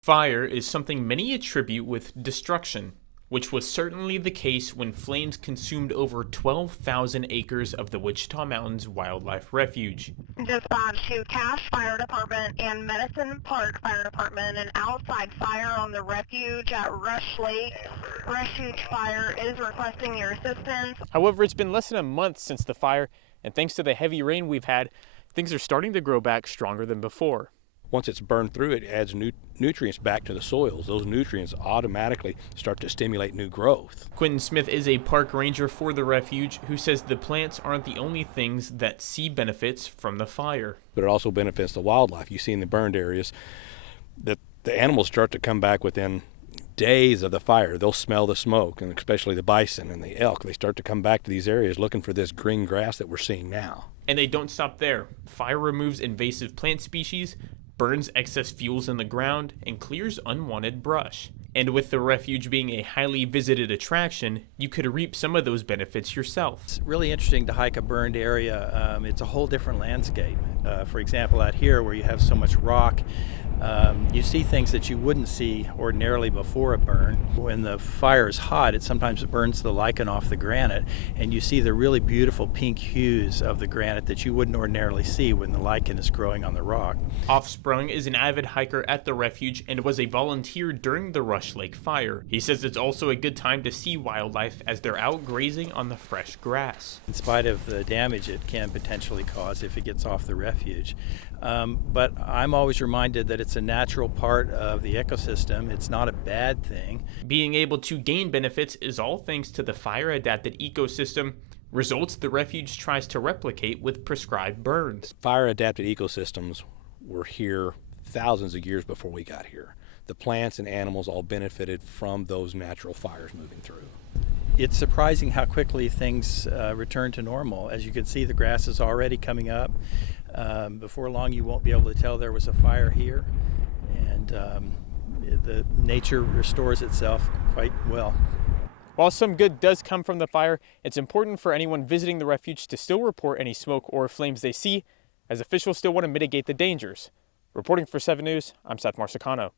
Fire is something many attribute with destruction, which was certainly the case when flames consumed over 12,000 acres of the Wichita Mountains Wildlife Refuge. Dispatch to Cache Fire Department and Medicine Park Fire Department. An outside fire on the refuge at Rush Lake. Refuge Fire is requesting your assistance. However, it's been less than a month since the fire, and thanks to the heavy rain we've had, things are starting to grow back stronger than before. Once it's burned through, it adds nutrients back to the soils. Those nutrients automatically start to stimulate new growth. Quentin Smith is a park ranger for the refuge who says the plants aren't the only things that see benefits from the fire. But it also benefits the wildlife. You see in the burned areas that the animals start to come back within days of the fire. They'll smell the smoke, and especially the bison and the elk. They start to come back to these areas looking for this green grass that we're seeing now. And they don't stop there. Fire removes invasive plant species, burns excess fuels in the ground, and clears unwanted brush. And with the refuge being a highly visited attraction, you could reap some of those benefits yourself. It's really interesting to hike a burned area. It's a whole different landscape. For example, out here where you have so much rock, you see things that you wouldn't see ordinarily before a burn. When the fire is hot, it sometimes burns the lichen off the granite, and you see the really beautiful pink hues of the granite that you wouldn't ordinarily see when the lichen is growing on the rock. Offsprung is an avid hiker at the refuge and was a volunteer during the Rush Lake fire. He says it's also a good time to see wildlife as they're out grazing on the fresh grass. In spite of the damage it can potentially cause if it gets off the refuge. But I'm always reminded that it's a natural part of the ecosystem. It's not a bad thing. Being able to gain benefits is all thanks to the fire-adapted ecosystem, results the refuge tries to replicate with prescribed burns. Fire-adapted ecosystems were here thousands of years before we got here. The plants and animals all benefited from those natural fires moving through. It's surprising how quickly things return to normal. As you can see, the grass is already coming up. Before long, you won't be able to tell there was a fire here, and the nature restores itself quite well. While some good does come from the fire, it's important for anyone visiting the refuge to still report any smoke or flames they see, as officials still want to mitigate the dangers. Reporting for 7 News, I'm Seth Marsicano.